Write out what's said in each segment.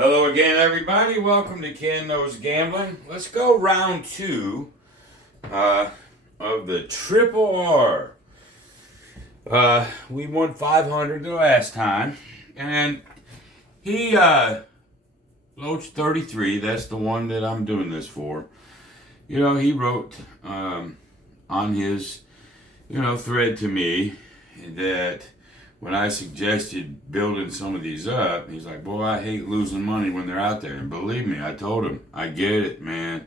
Hello again, everybody. Welcome to Ken Knows Gambling. Let's go round two of the Triple R. We won 500 the last time, and he loached 33. That's the one that I'm doing this for. You know, he wrote on his thread to me that when I suggested building some of these up, he's like, boy, I hate losing money when they're out there. And believe me, I told him, I get it, man.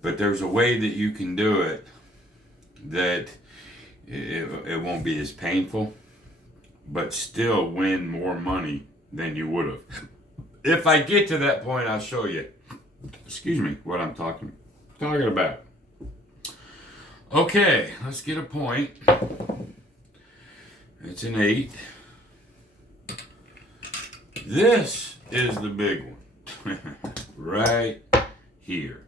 But there's a way that you can do it that it won't be as painful, but still win more money than you would have. If I get to that point, I'll show you, what I'm talking about. Okay, let's get a point. It's an 8. This is the big one. Right here.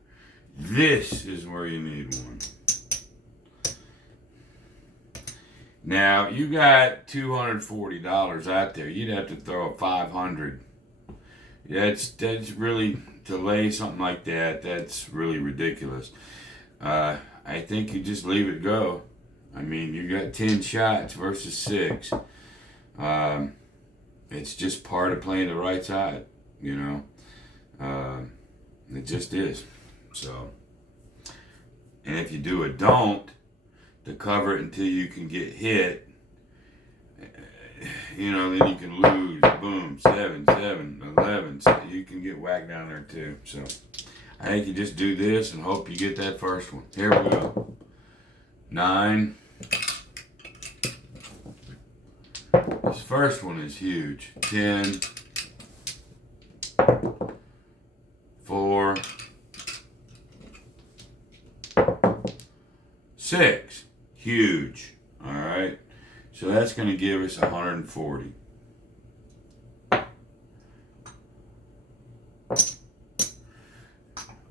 This is where you need one. Now, you got $240 out there. You'd have to throw a 500. That's really, to lay something like that, that's really ridiculous. I think you just leave it go. I mean, you got 10 shots versus 6. It's just part of playing the right side, you know. It just is. So, and if you do a don't to cover it until you can get hit, then you can lose. Boom, 7, 11. So you can get whacked down there too. So, I think you just do this and hope you get that first one. Here we go. 9. This first one is huge. 10. 4. 6. Huge. All right. So that's going to give us 140. All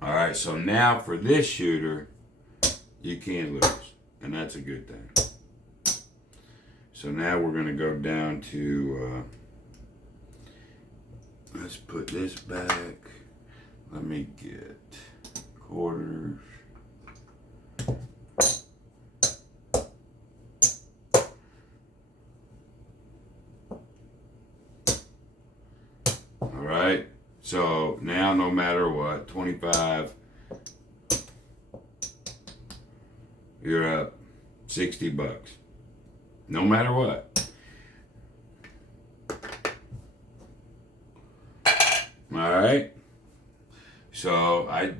right. So now for this shooter, you can't lose. And that's a good thing. So now we're going to go down to, let's put this back. Let me get quarters. All right. So now no matter what, 25. You're up $60. No matter what. All right. So I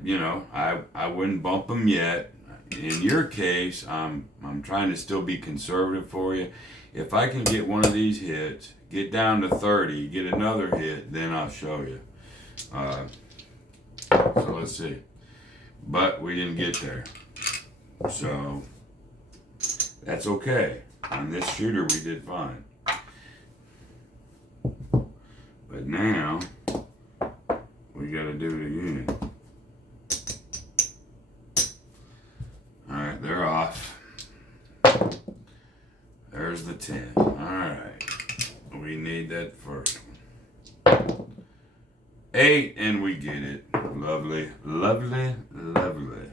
wouldn't bump them yet. In your case, I'm trying to still be conservative for you. If I can get one of these hits, get down to 30, get another hit, then I'll show you. So let's see. But we didn't get there. So that's okay. On this shooter, we did fine. But now we got to do it again. All right, they're off. There's the 10. All right, we need that first one. 8, and we get it. Lovely, lovely, lovely.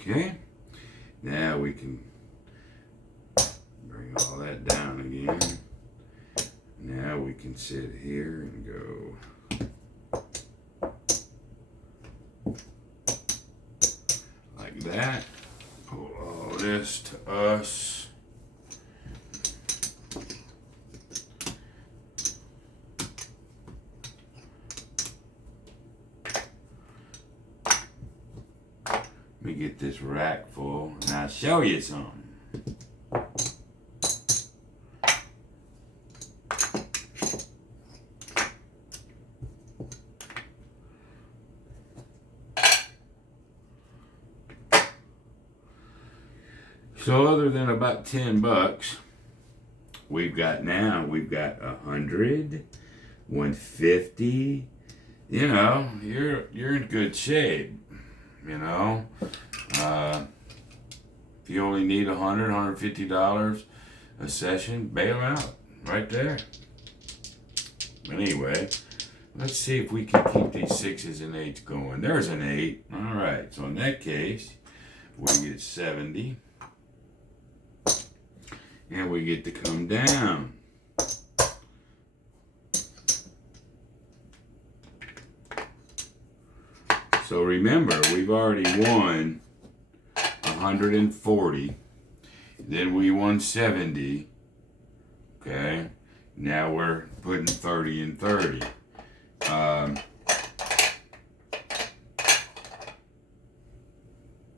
Okay, now we can bring all that down again. Now we can sit here and go like that. Pull all this to us. Let me get this rack full and I'll show you something. So other than about $10, we've got 100, 150. You know, you're in good shape. You know, if If you only need $150 a session, bail out right there. But anyway, let's see if we can keep these 6s and 8s going. There's an 8. All right, so in that case, we get 70. And we get to come down. So remember, we've already won 140. Then we won 70. Okay. Now we're putting 30 and 30.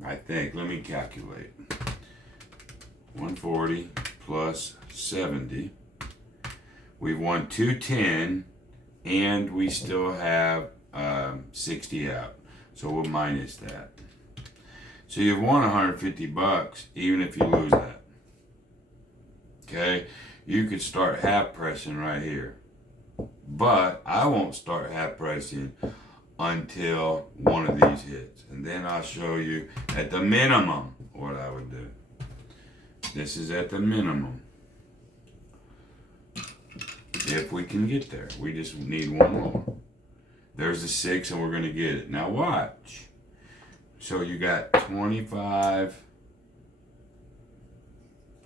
I think, let me calculate. 140 plus 70. We've won 210, and we still have 60 out. So we'll minus that. So you've won 150 bucks, even if you lose that. Okay? You could start half pressing right here. But I won't start half pressing until one of these hits. And then I'll show you at the minimum what I would do. This is at the minimum. If we can get there. We just need one more. There's the 6 and we're going to get it. Now watch. So you got 25,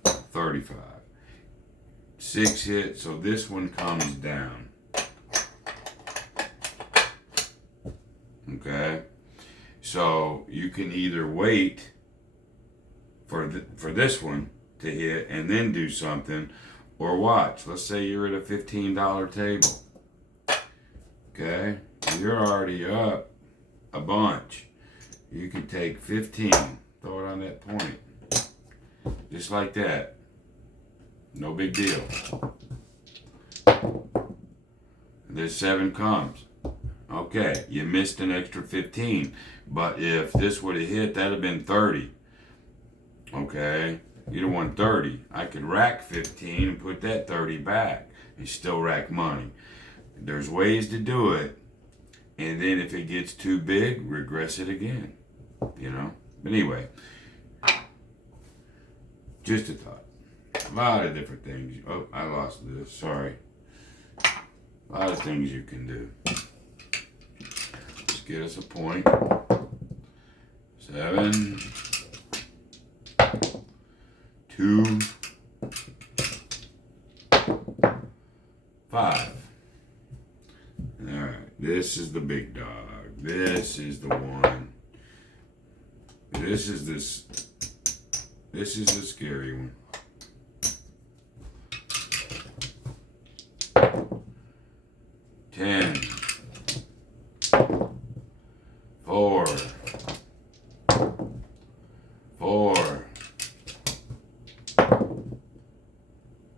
35. 6 hits, so this one comes down. Okay? So you can either wait for this one to hit and then do something, or watch. Let's say you're at a $15 table. Okay? You're already up a bunch. You can take 15, throw it on that point. Just like that. No big deal. This 7 comes. Okay, you missed an extra 15. But if this would have hit, that'd have been 30. Okay? You'd have won 30. I could rack 15 and put that 30 back and still rack money. There's ways to do it. And then if it gets too big, regress it again. You know? But anyway, just a thought. A lot of different things. Oh, I lost this. Sorry. A lot of things you can do. Let's get us a point. 7, 2, 5. Alright, this is the big dog. This is the one. This is the scary one. 10, 4,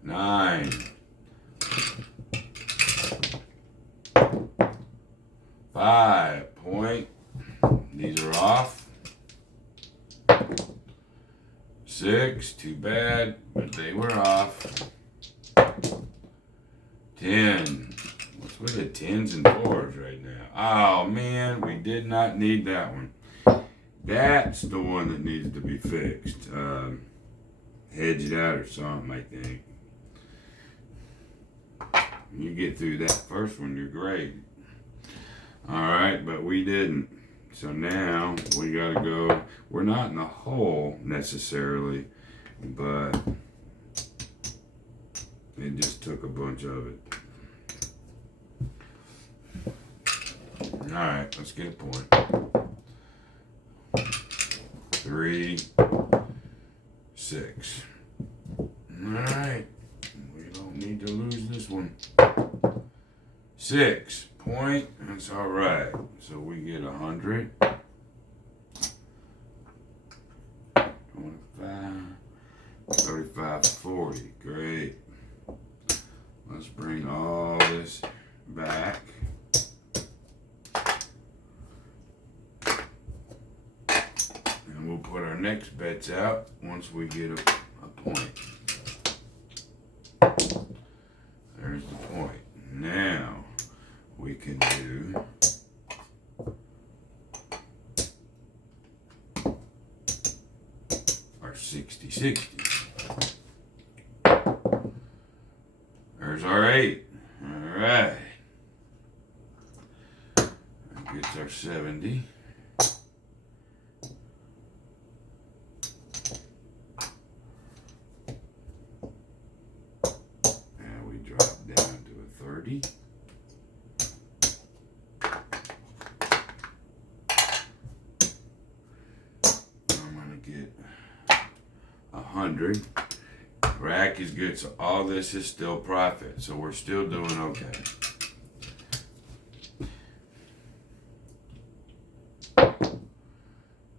9, 5 point. These are off. 6, too bad, but they were off. 10. What's with the 10s and 4s right now? Oh man, we did not need that one. That's the one that needs to be fixed. Hedged out or something, I think. You get through that first one, you're great. Alright, but we didn't. So now we gotta go. We're not in the hole necessarily, but it just took a bunch of it. Alright, let's get a point. 3, 6. Alright. We don't need to lose this one. 6 point. That's alright. So we get 100. 25. 35, 40. Great. Let's bring all this back. And we'll put our next bets out once we get a point. There's the point. Now we can do our 60, 60. There's our 8. All right. That gets our 70. And we drop down to a 30. I'm going to get 100. Rack is good, so all this is still profit. So we're still doing okay.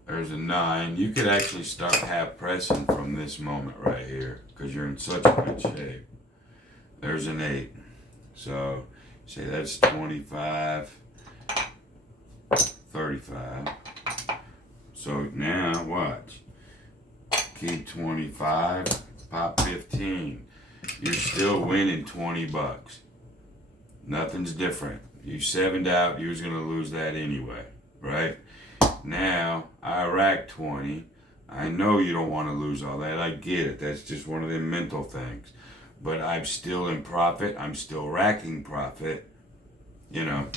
There's a 9. You could actually start half pressing from this moment right here because you're in such good shape. There's an 8. So say that's 25, 35. So now watch. Keep 25. Pop 15. You're still winning 20 bucks. Nothing's different. You 7'd out, you was gonna lose that anyway, right? Now I rack 20. I know you don't want to lose all that. I get it. That's just one of them mental things. But I'm still in profit. I'm still racking profit. You know.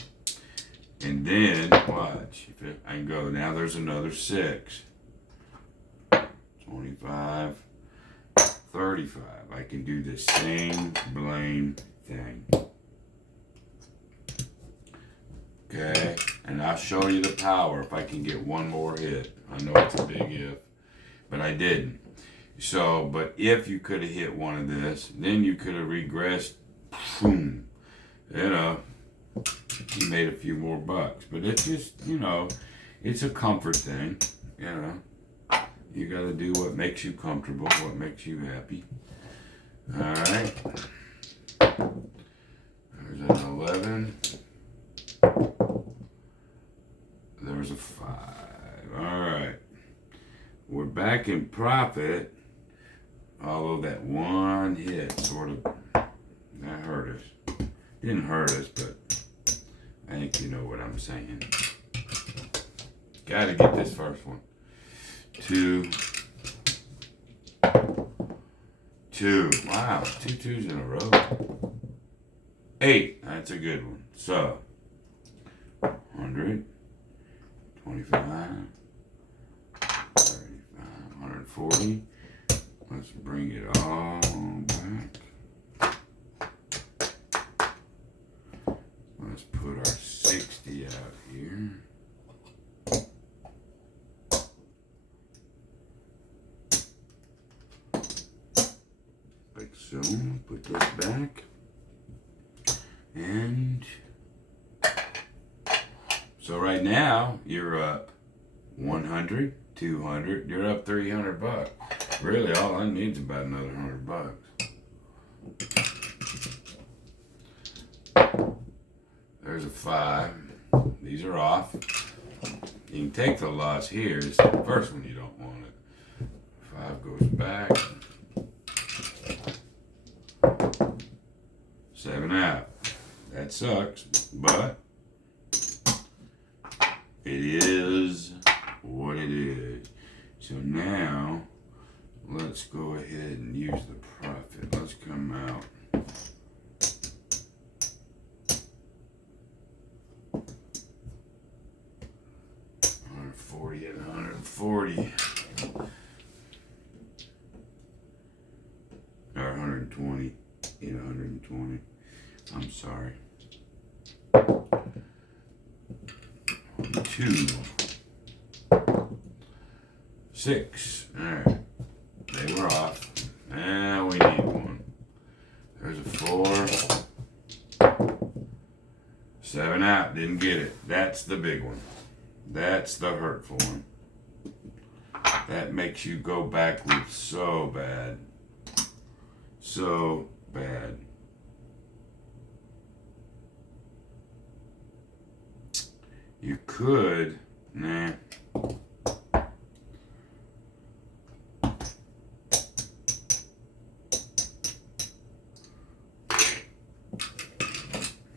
And then watch. If I can go. Now there's another 6. 25. 35. I can do the same blame thing. Okay, and I'll show you the power if I can get one more hit. I know it's a big if, but I didn't. So, but if you could have hit one of this, then you could have regressed. Boom. You know, you made a few more bucks. But it's just, you know, it's a comfort thing. You know. You got to do what makes you comfortable, what makes you happy. All right. There's an 11. There's a 5. All right. We're back in profit. Although that one hit sort of, that hurt us. It didn't hurt us, but I think you know what I'm saying. Got to get this first one. 2. Wow, 2 2s in a row. 8. That's a good one. So, 100, 25, 35, 140. Let's bring it all back. Let's put our 60 out here. Like so. Put this back. And so right now you're up 100, 200, you're up 300 bucks. Really all I need is about another 100 bucks. There's a 5. These are off. You can take the loss here. It's the first one you don't want it. 5 goes back. 7 out. That sucks, but it is what it is. So now, let's go ahead and use the profit. Let's come out. $140 at 140. Or 120 at 120. I'm sorry. 2. 6. Alright. They were off. And we need one. There's a 4. 7 out. Didn't get it. That's the big one. That's the hurtful one. That makes you go backwards so bad. So bad. You could, nah.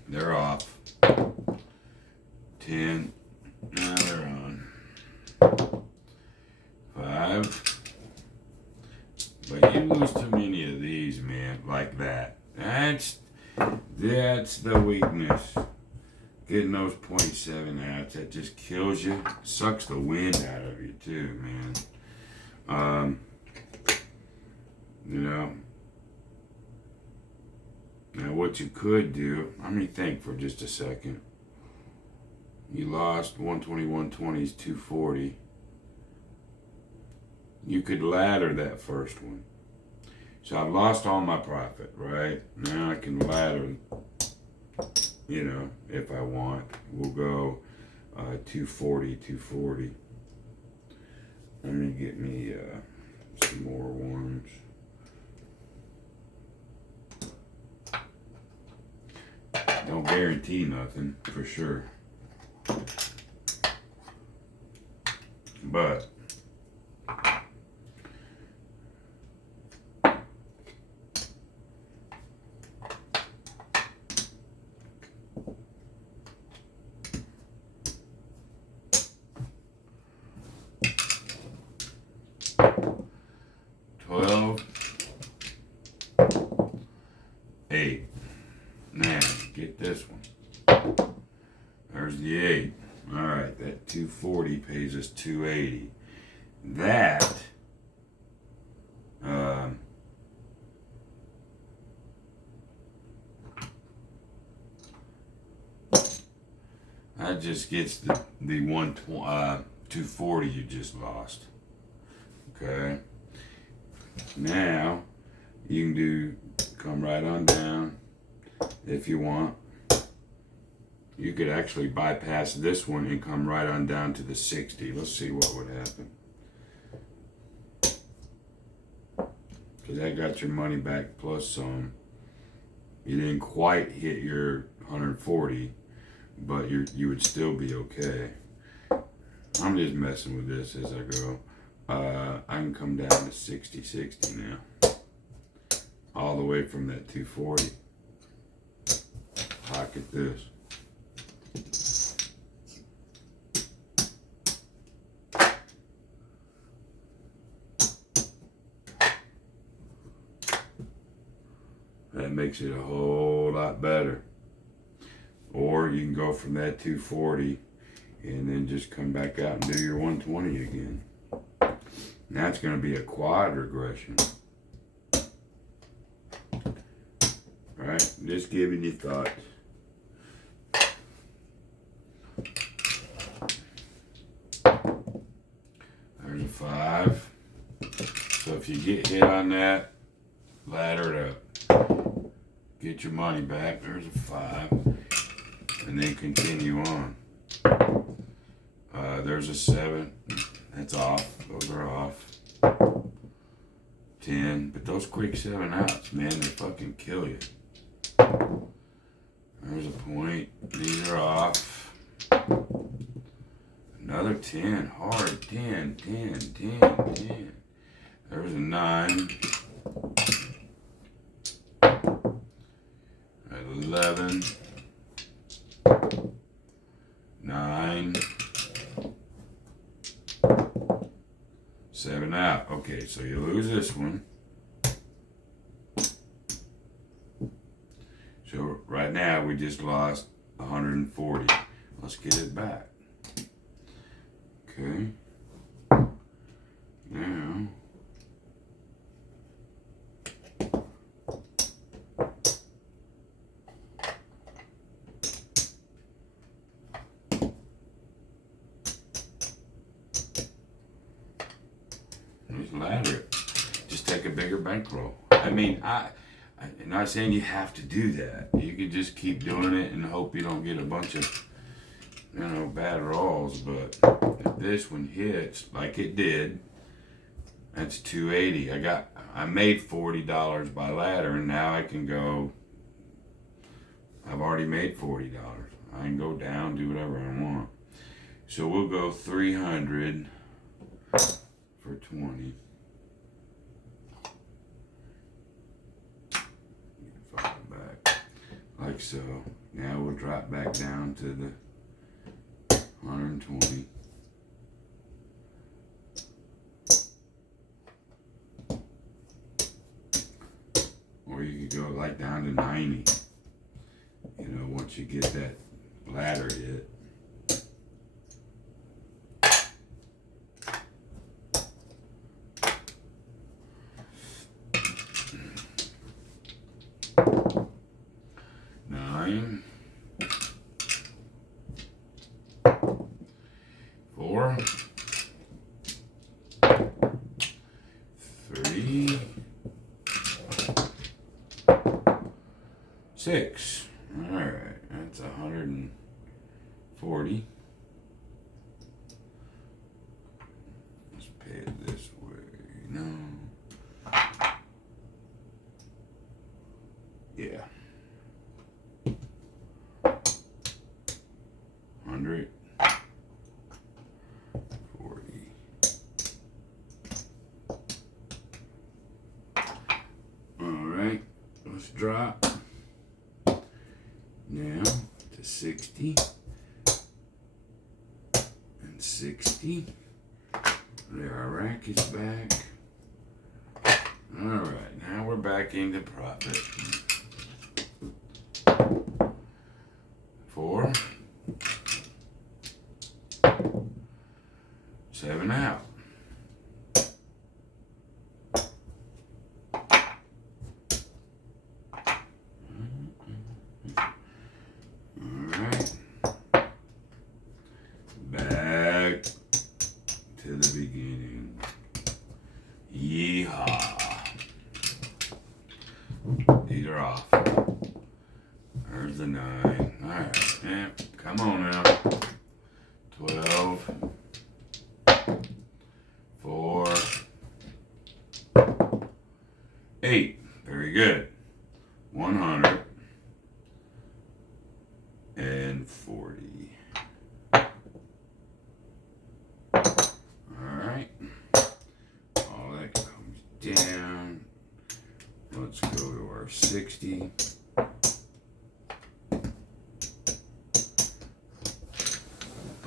They're off. 10. Now they're on. 5. But you lose too many of these, man, like that. That's the weakness. Getting those 0.7 outs, that just kills you. Sucks the wind out of you too, man. You know. Now what you could do, let me think for just a second. You lost 120, 120s, 240. You could ladder that first one. So I've lost all my profit, right? Now I can ladder, you know, if I want. We'll go 240, 240. Let me get me some more ones. Don't guarantee nothing, for sure. But now, get this one. There's the 8. Alright, that 240 pays us 280. That, that just gets the 240 you just lost. Okay. Now, you can come right on down if you want. You could actually bypass this one and come right on down to the 60. Let's see what would happen. Because that got your money back plus some. You didn't quite hit your 140, but you would still be okay. I'm just messing with this as I go. I can come down to 60 now. All the way from that 240. Pocket this. That makes it a whole lot better. Or you can go from that 240 and then just come back out and do your 120 again. Now it's going to be a quad regression. Right? Just giving you thoughts. There's a 5. So if you get hit on that, ladder it up. Get your money back. There's a 5. And then continue on. There's a 7. That's off. Those are off. 10. But those quick 7 outs, man, they fucking kill you. There's a point. These are off. Another 10. Hard. 10, 10, 10, 10. There's a 9. 11. 9. 7 out. Okay, so you lose this one. So right now we just lost 140. Let's get it back. Okay. Now. Just ladder it. Just take a bigger bankroll. I mean, I'm not saying you have to do that. You can just keep doing it and hope you don't get a bunch of, bad rolls. But if this one hits like it did, that's 280. I made $40 by ladder, and now I can go. I've already made $40. I can go down, do whatever I want. So we'll go 300 for 20. Back like so. Now we'll drop back down to the 120. you go like down to 90. You know, once you get that ladder hit. Nine, 4, 3, 6. All right, that's 140. Let's pay it this way. No. Yeah. 140. All right, let's drop now to 60 and 60. There, our rack is back. All right, now we're back into profit. 4, 7 out. Alright. Back to the beginning. Yeehaw. These are off. There's the 9. Alright, yeah, come on now. 12. 4, 8. Very good. 140. Alright. All that comes down. Let's go to our 60.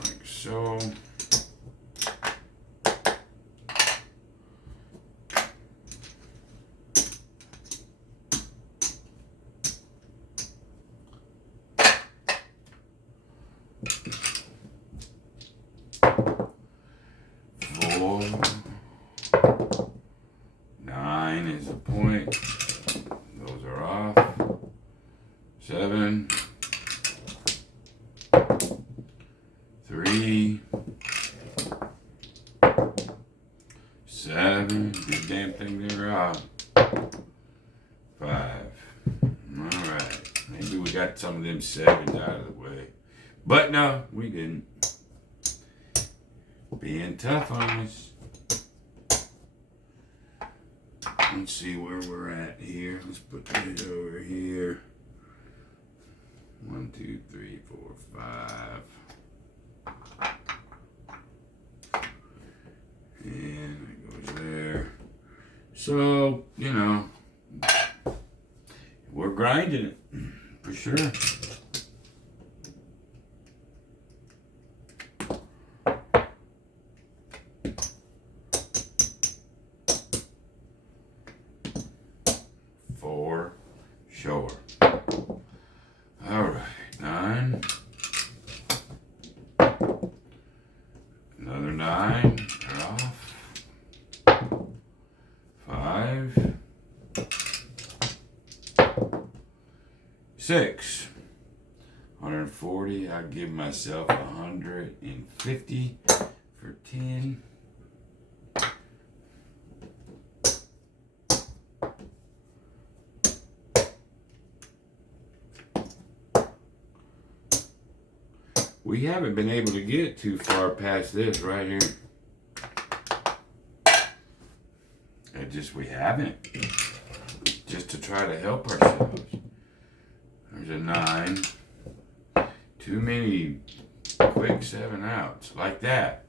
Like so. Four, 9 is a point. Those are off. 7, 3, 7. Good damn thing they're off. 5. Alright. Maybe we got some of them 7s out of the way. But no, we didn't. Being tough on us. Let's see where we're at here. Let's put it over here. 1, 2, 3, 4, 5. And it goes there. So, you know, we're grinding it for sure. For sure. All right, 9. Another 9. They're off. 5. 6. 140. I'd give myself 150 for 10. We haven't been able to get too far past this right here. We haven't. Just to try to help ourselves. There's a 9. Too many quick 7 outs like that.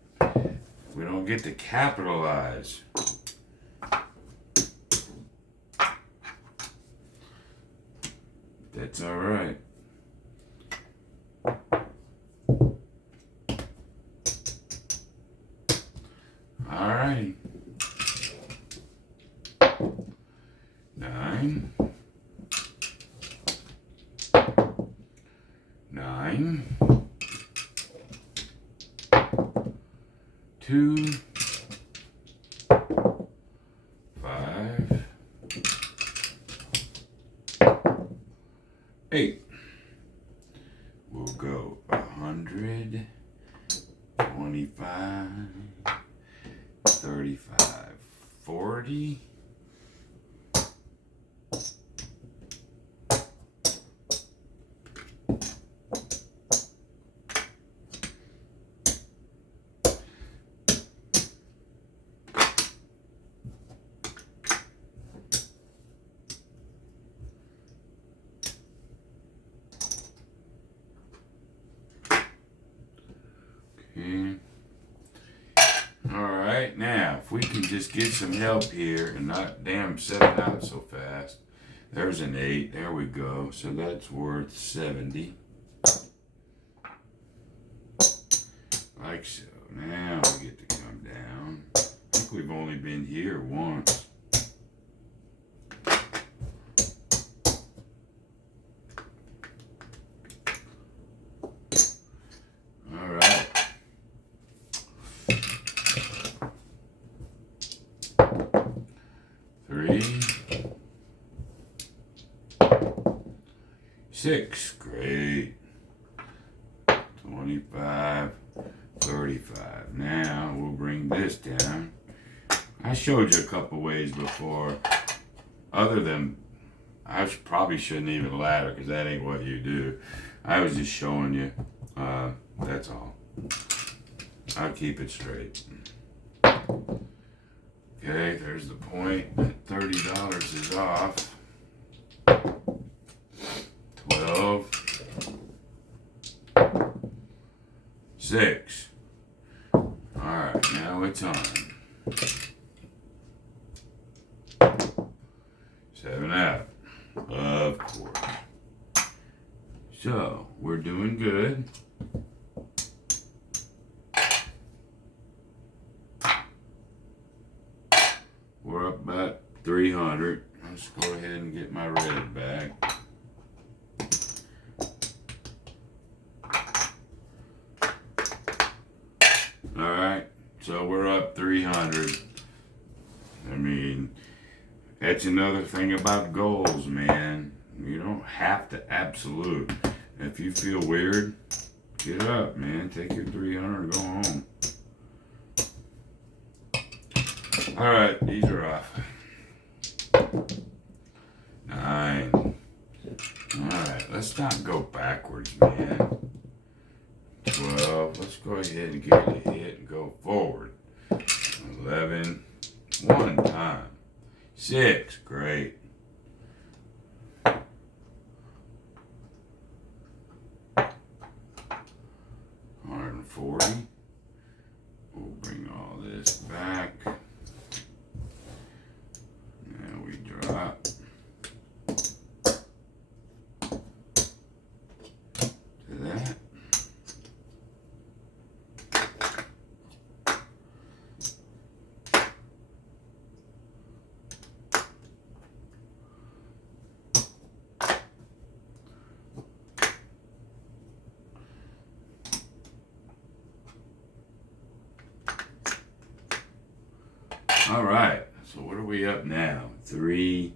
We don't get to capitalize. That's all right. All right. 9, 1, 2, 5, 8. We'll go 100, 25, 35, 40. Okay. All right, now if we can just get some help here and not damn set it out so fast. There's an 8. There we go. So that's worth 70. Like so. Now we get to come down. I think we've only been here once. All right. 3, 6. Great. 25, 35. Now we'll bring this down. I showed you a couple ways before. Other than, probably shouldn't even ladder because that ain't what you do. I was just showing you. That's all. I'll keep it straight. Okay, there's the point. $30 is off. 12. 6. Alright, now it's on. 7 out. Of course. So, we're doing good. We're up about 300. Let's go ahead and get my red back. Alright, so we're up 300. I mean, that's another thing about goals, man. You don't have to absolute. If you feel weird, get up, man. Take your 300 and go home. Alright, these are off. 9. Alright, let's not go backwards, man. 12. Let's go ahead and get a hit and go forward. 11. One time. 6. Great. 140. We'll bring all this back. Now we drop to that. All right, so what are we up now? 3.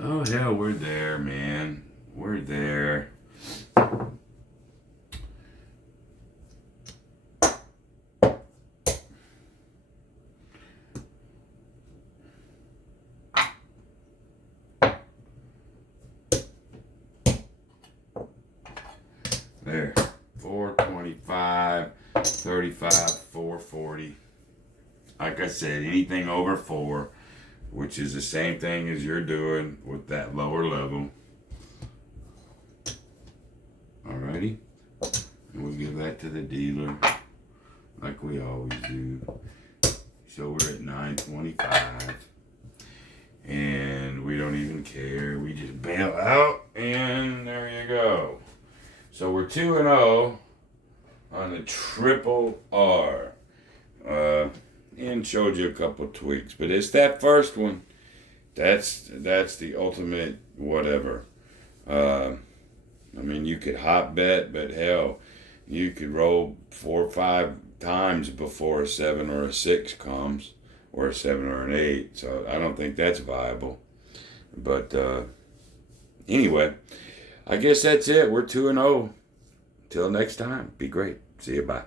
Oh, hell, we're there, man. We're there. There. 425, 35, 440. Like I said, anything over 4, which is the same thing as you're doing with that lower level. Alrighty. And we'll give that to the dealer like we always do. So we're at 925. And we don't even care. We just bail out and there you go. So we're 2-0 on the triple R. And showed you a couple tweaks, but it's that first one. That's the ultimate whatever. I mean, you could hot bet, but hell, you could roll 4 or 5 times before a 7 or a 6 comes, or a 7 or an 8. So I don't think that's viable. But anyway, I guess that's it. We're 2-0. Till next time, be great. See you. Bye.